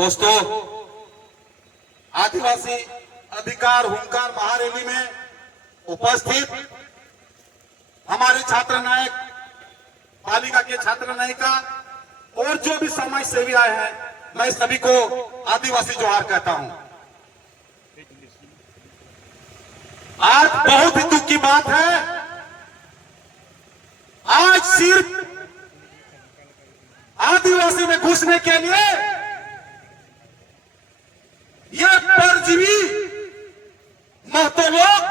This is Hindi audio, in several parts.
दोस्तों, आदिवासी अधिकार हुंकार महारैली में उपस्थित हमारे छात्र नायक, पालिका के छात्र नायिका और जो भी समाज सेवी आए हैं, मैं सभी को आदिवासी जोहार कहता हूं। आज बहुत ही दुख की बात है, आज सिर्फ आदिवासी में घुसने के लिए ये परजीवी महतो लोग,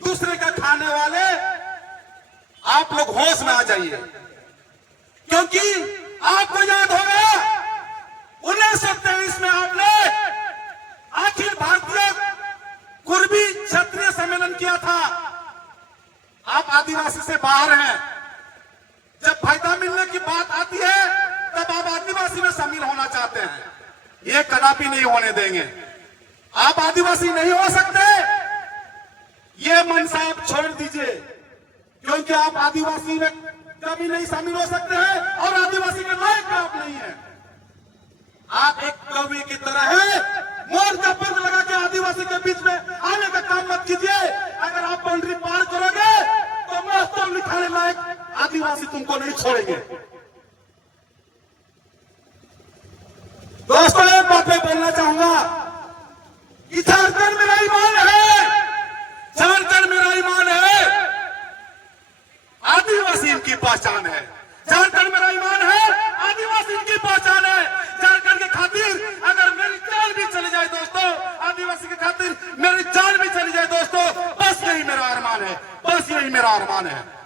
दूसरे का खाने वाले, आप लोग होश में आ जाइए, क्योंकि आपको याद होगा 1923 में आपने अखिल भारतीय कुर्मी क्षत्रिय सम्मेलन किया था। आप आदिवासी से बाहर हैं, जब फायदा मिलने की बात आती है तब आप आदिवासी में शामिल होना चाहते हैं। ये कदापि नहीं होने देंगे। आप आदिवासी नहीं हो सकते, ये मनसा आप छोड़ दीजिए, क्योंकि आप आदिवासी में कभी नहीं शामिल हो सकते हैं और आदिवासी के लायक भी आप नहीं है। आप एक कवि की तरह है, मोर का पंख लगा के आदिवासी के बीच में आने का काम मत कीजिए। अगर आप बाउंड्री पार करोगे तो मस्तूर लिखाने लायक आदिवासी तुमको नहीं छोड़ेंगे। दोस्तों, एक बात मैं बोलना चाहूंगा कि झारखंड मेरा ईमान है, झारखंड मेरा ईमान है, आदिवासी इनकी पहचान है। झारखंड मेरा ईमान है, आदिवासी इनकी पहचान है। झारखंड के खातिर अगर मेरी जान भी चली जाए दोस्तों, आदिवासी के खातिर मेरी जान भी चली जाए दोस्तों, बस यही मेरा अरमान है, बस यही मेरा अरमान है।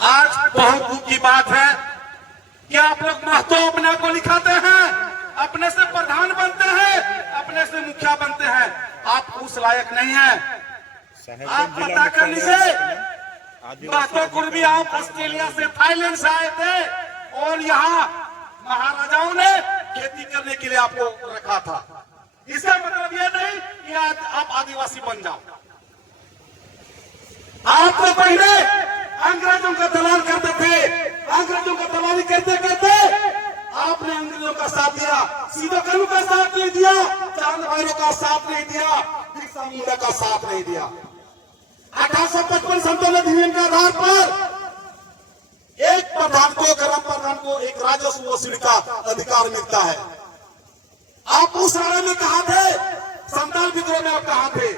आज बहुत दुख की बात है कि आप लोग महतो अपने को लिखाते हैं, अपने से प्रधान बनते हैं, अपने से मुखिया बनते हैं। आप उस लायक नहीं हैं। आप पता कर लीजिए, महतो कुर्मी आप ऑस्ट्रेलिया से, थाईलैंड से आए थे और यहाँ महाराजाओं ने खेती करने के लिए आपको रखा था। इसका मतलब ये नहीं कि आज आप आदिवासी बन जाओ। आप तो पहले अंग्रेजों का दलाल करते थे, अंग्रेजों का दलाली करते करते आपने अंग्रेजों का साथ दिया, सीधो कानू का साथ नहीं दिया, चांद भाइयों का साथ नहीं दिया, बिरसा मुंडा का साथ नहीं दिया। 1855 संशोधन अधिनियम के आधार पर एक प्रधान को, ग्राम प्रधान को एक राजस्व वसूली का अधिकार मिलता है। आप उस लड़ाई में कहां थे? संताल विद्रोह में आप कहां थे?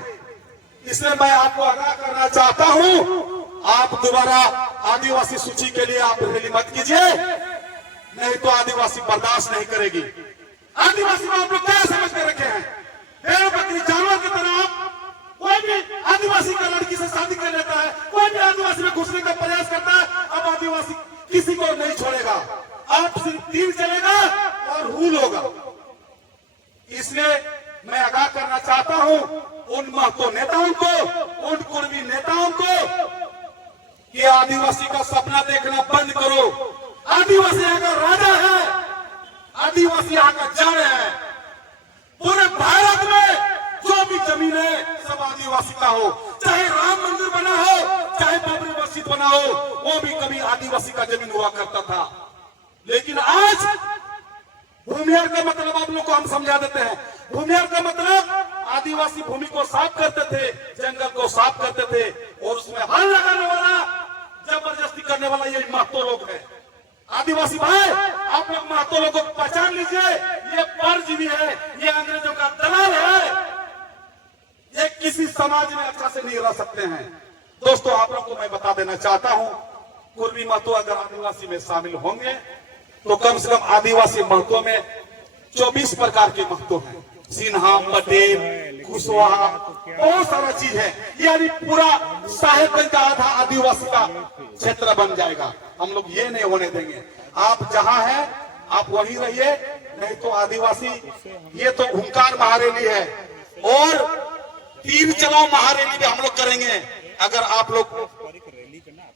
इसलिए मैं आपको आगाह करना चाहता हूं, आप दोबारा आदिवासी सूची के लिए आप रैली मत कीजिए, नहीं तो आदिवासी बर्दाश्त नहीं करेगी। आदिवासी को आप लोग क्या समझ कर रखे हैं? भेड़ बकरी जानवर की तरह आप, कोई भी आदिवासी का लड़की से शादी कर लेता है, कोई भी आदिवासी में घुसने का प्रयास करता है। अब आदिवासी किसी को नहीं छोड़ेगा, आप सिर्फ तीर चलेगा और हुल होगा। इसलिए मैं आगाह करना चाहता हूं उन महतो नेताओं को, उन कुर्मी नेताओं को कि आदिवासी का सपना देखना बंद करो। आदिवासी यहाँ का राजा है, आदिवासी यहाँ का जड़ है। पूरे भारत में जो भी जमीन है सब आदिवासी का हो, चाहे राम मंदिर बना हो, चाहे बाबरी मस्जिद बना हो, वो भी कभी आदिवासी का जमीन हुआ करता था। लेकिन आज भूमिहार का मतलब आप लोग को हम समझा देते हैं। भूमिहार का मतलब आदिवासी भूमि को साफ करते थे, जंगल को साफ करते थे और उसमें हल लगाने वाला, जबरदस्ती करने वाला ये महतो लोग है। आदिवासी भाई, आप लोग महतो लोगों को पहचान लीजिए, ये परजीवी है, ये अंग्रेजों का दलाल है, ये किसी समाज में अच्छा से नहीं रह सकते हैं। दोस्तों, आप लोगों को मैं बता देना चाहता हूं, कुर्मी महतो अगर आदिवासी में शामिल होंगे तो कम से कम आदिवासी महतो में 24 प्रकार के महतो हैं। सिन्हा, पटेल, कुशवाहा, बहुत सारा चीज है। यानी पूरा साहेबगंज का आधा आदिवासी का क्षेत्र बन जाएगा। हम लोग ये नहीं होने देंगे। आप जहां हैं आप वहीं रहिए, नहीं तो आदिवासी, ये तो हुंकार महारैली है और तीर चलाओ महारैली भी हम लोग करेंगे अगर आप लोग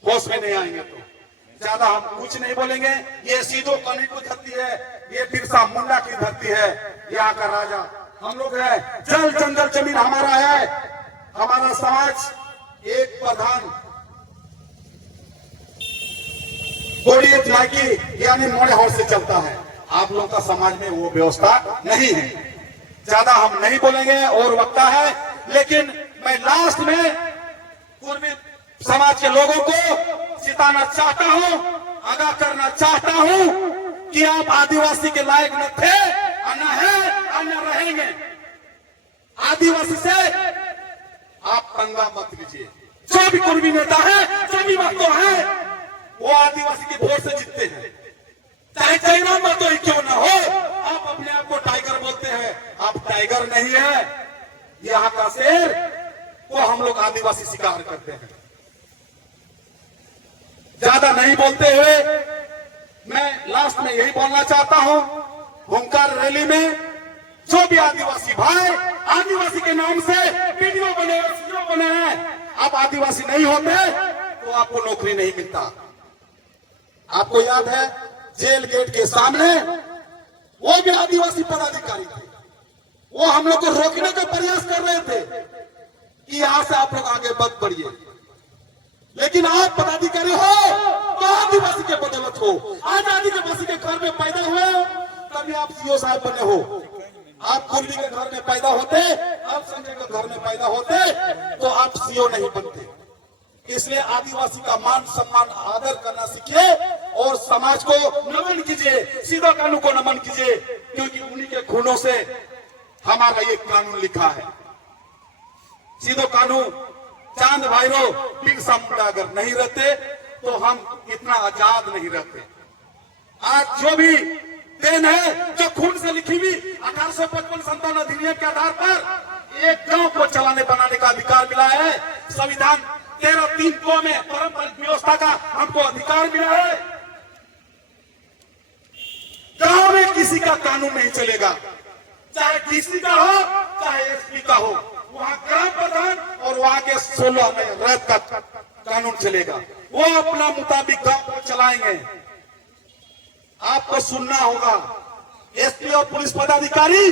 होश में नहीं आएंगे तो। ज्यादा हम कुछ नहीं बोलेंगे। ये सीधो कनी को धरती है, ये बिरसा मुंडा की धरती है, यहाँ का राजा हम लोग है। जल जंगल जमीन हमारा है, हमारा समाज एक प्रधान गोड़ियत नाकी यानी मोड़े हाउस से चलता है। आप लोगों का समाज में वो व्यवस्था नहीं है। ज्यादा हम नहीं बोलेंगे और वक्ता है, लेकिन मैं लास्ट में पूर्वी समाज के लोगों को सिताना चाहता हूं, आगाह करना चाहता हूं कि आप आदिवासी के लायक न थे और न है और न रहेंगे। आदिवासी से आप पंगा मत लीजिए। जो भी कुर्मी नेता है, जो भी वक्ता है, वो आदिवासी के वोट से जीतते हैं, चाहे चाइना मत ही क्यों ना हो। आप अपने आप को टाइगर बोलते हैं, आप टाइगर नहीं है। यहाँ का शेर को हम लोग आदिवासी शिकार करते हैं। ज्यादा नहीं बोलते हुए मैं लास्ट में यही बोलना चाहता हूं, हुंकार रैली में जो भी आदिवासी भाई आदिवासी के नाम से वीडियो बने और सीओ बने हैं, आप आदिवासी नहीं होते तो आपको नौकरी नहीं मिलता। आपको याद है जेल गेट के सामने वो भी आदिवासी पदाधिकारी थे, वो हम लोग को रोकने का प्रयास कर रहे थे कि यहां से आप लोग आगे बढ़िए, लेकिन आप पदाधिकारी हो तो आदिवासी के बदौलत हो। आज आदिवासी के घर में पैदा हुए तभी आप सीओ साहब बने हो। आप कुर्मी के घर में पैदा होते, आप संजय के घर में पैदा होते तो आप सीओ नहीं बनते। इसलिए आदिवासी का मान सम्मान आदर करना सीखिए और समाज को नमन कीजिए, सीधा कानून को नमन कीजिए, क्योंकि उन्हीं के खूनों से हमारा ये कानून लिखा है। सीधो कानून चांद भाईरो बिरसा मुंडा अगर नहीं रहते तो हम इतना आजाद नहीं रहते। आज जो भी देन है, जो खून से लिखी हुई 1855 अधिनियम के आधार पर एक गांव को चलाने बनाने का अधिकार मिला है। संविधान 13(3) में पारंपरिक व्यवस्था का हमको अधिकार मिला है। गांव में किसी का कानून नहीं चलेगा, चाहे डीसी का हो चाहे एसपी का हो, वहां ग्राम प्रधान और वहां के 16 में रैत का कानून चलेगा। वो अपना मुताबिक गांव को चलाएंगे। आपको सुनना होगा, एसपी और पुलिस पदाधिकारी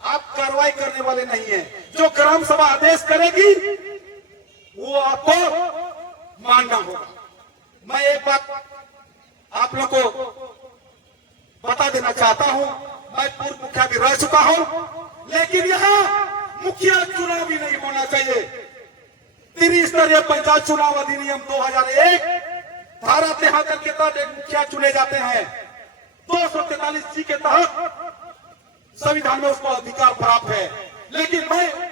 आप कार्रवाई करने वाले नहीं है। जो ग्राम सभा आदेश करेगी वो आपको मानना होगा। मैं एक बात आप लोग को बता देना चाहता हूं, मैं पूर्व मुखिया भी रह चुका हूं, लेकिन यहाँ मुखिया चुनाव भी नहीं होना चाहिए। त्रिस्तरीय पंचायत चुनाव अधिनियम 2001 धारा 73 के तहत एक मुखिया चुने जाते हैं। 243 के तहत संविधान में उसको अधिकार प्राप्त है, लेकिन मैं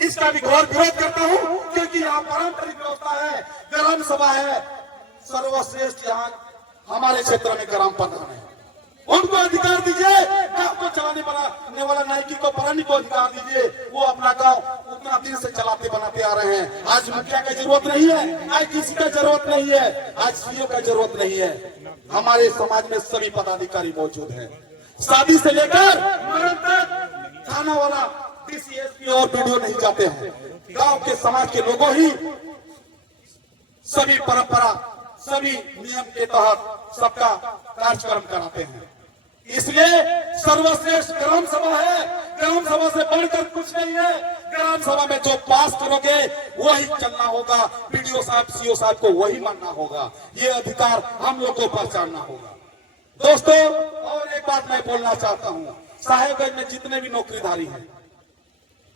इसका भी घोर विरोध करता हूं, क्योंकि यहाँ पारंपरिक व्यवस्था है, ग्राम सभा है, सर्वश्रेष्ठ यहाँ हमारे क्षेत्र में ग्राम प्रधान है। उनको अधिकार दीजिए। गांव को चलाने वाला नायकी को परानी को अधिकार दीजिए। वो अपना गांव उतना दिन से चलाते बनाते आ रहे हैं। आज मुखिया की जरूरत नहीं है, आज किसी का जरूरत नहीं है, आज सीओ का जरूरत नहीं है। हमारे समाज में सभी पदाधिकारी मौजूद हैं, शादी से लेकर मरण तक थाना वाला डीसी एसपी और बीडीओ नहीं जाते हैं। गांव के समाज के लोगों ही सभी परंपरा सभी नियम के तहत सबका कार्यक्रम कराते हैं। इसलिए सर्वश्रेष्ठ ग्राम सभा है। ग्राम सभा से बढ़कर कुछ नहीं है। ग्राम सभा में जो पास करोगे वही चलना होगा। बीडीओ साहब सीओ साहब को वही मानना होगा। ये अधिकार हम लोग को पहचानना होगा। दोस्तों, और एक बात मैं बोलना चाहता हूँ, साहेबगंज में जितने भी नौकरीधारी हैं,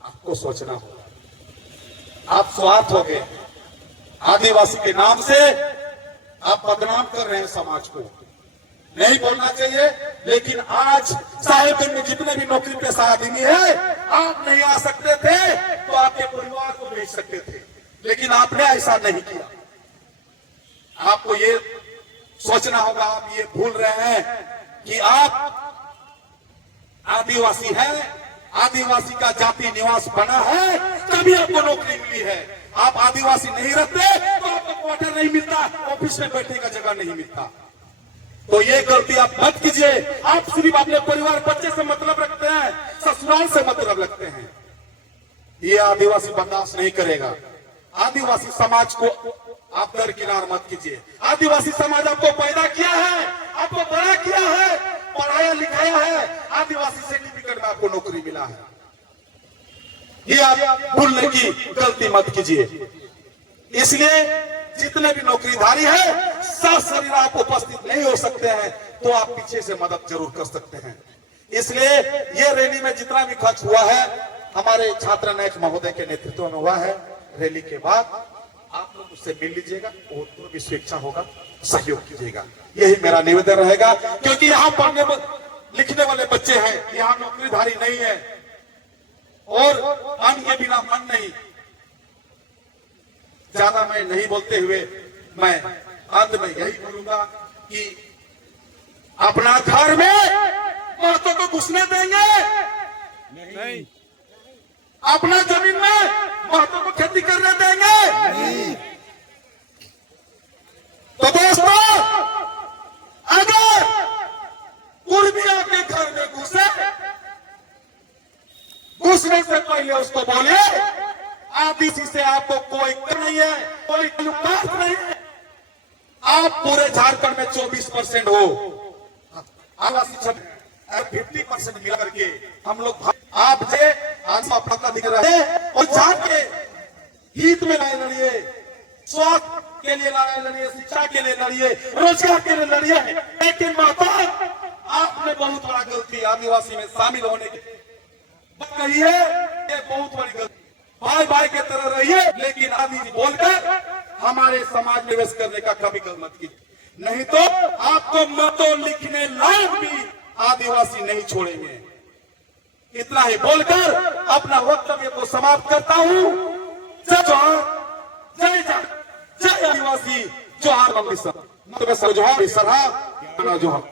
आपको सोचना होगा। आप स्वार्थ हो गए, आदिवासी के नाम से आप बदनाम कर रहे हैं समाज को। नहीं बोलना चाहिए, लेकिन आज साहेबगंज में जितने भी नौकरी पेशा आदमी है, आप नहीं आ सकते थे तो आपके परिवार को भेज सकते थे, लेकिन आपने ऐसा नहीं किया। आपको ये सोचना होगा, आप ये भूल रहे हैं कि आप आदिवासी हैं, आदिवासी का जाति निवास बना है तभी आपको नौकरी मिली है। आप आदिवासी नहीं रहते तो आपको क्वार्टर नहीं मिलता, ऑफिस में बैठने का जगह नहीं मिलता। तो ये गलती आप मत कीजिए। आप सिर्फ अपने परिवार बच्चे से मतलब रखते हैं, ससुराल से मतलब रखते हैं। ये आदिवासी बर्दाश्त नहीं करेगा। आदिवासी समाज को आप दरकिनार मत कीजिए। आदिवासी समाज आपको पैदा किया है, आपको बड़ा किया है, पढ़ाया लिखाया है, आदिवासी सर्टिफिकेट में आपको नौकरी मिला है। ये आप भूलने की गलती मत कीजिए। इसलिए जितने भी नौकरीधारी हैं सशरीर आप उपस्थित नहीं हो सकते हैं तो आप पीछे से मदद जरूर कर सकते हैं। इसलिए ये रैली में जितना भी खर्च हुआ है हमारे छात्र नायक महोदय के नेतृत्व में हुआ है। रैली के बाद आप लोग उससे मिल लीजिएगा, वो भी स्वेच्छा होगा, सहयोग कीजिएगा, यही मेरा निवेदन रहेगा। क्योंकि यहाँ पढ़ने लिखने वाले बच्चे हैं, यहाँ नौकरीधारी नहीं है और अन्न के बिना मन नहीं। ज्यादा मैं नहीं बोलते हुए मैं अंत में यही बोलूंगा कि अपना घर में महतो को घुसने देंगे नहीं, अपना जमीन में महतो को खेती करने देंगे नहीं। तो दोस्तों अगर कुर्मी आपके घर में घुसने से पहले उसको बोले आदिवासी से आपको कोई नहीं है, कोई बात नहीं है। आप पूरे झारखंड में 24% हो, आदिवासी 50% मिला करके हम लोग आप जे आज अपना दिख रहा है और जान के हित में लड़िए, स्वास्थ्य के लिए लड़िए, शिक्षा के लिए लड़िए, रोजगार के लिए लड़िए। लेकिन माता आपने बहुत बड़ा गलती आदिवासी में शामिल होने की कही है, ये बहुत बड़ी गलती। भाई भाई के तरह रहिए लेकिन आदिवासी बोलकर हमारे समाज में निवेश करने का कभी गलत मत कीजिए, नहीं तो आपको मतों लिखने लायक भी आदिवासी नहीं छोड़ेंगे। इतना ही बोलकर अपना वक्तव्य को समाप्त करता हूँ। जय जोहार, जय जय जय आदिवासी, जोहार मम्मी सब, जोहार जोहार।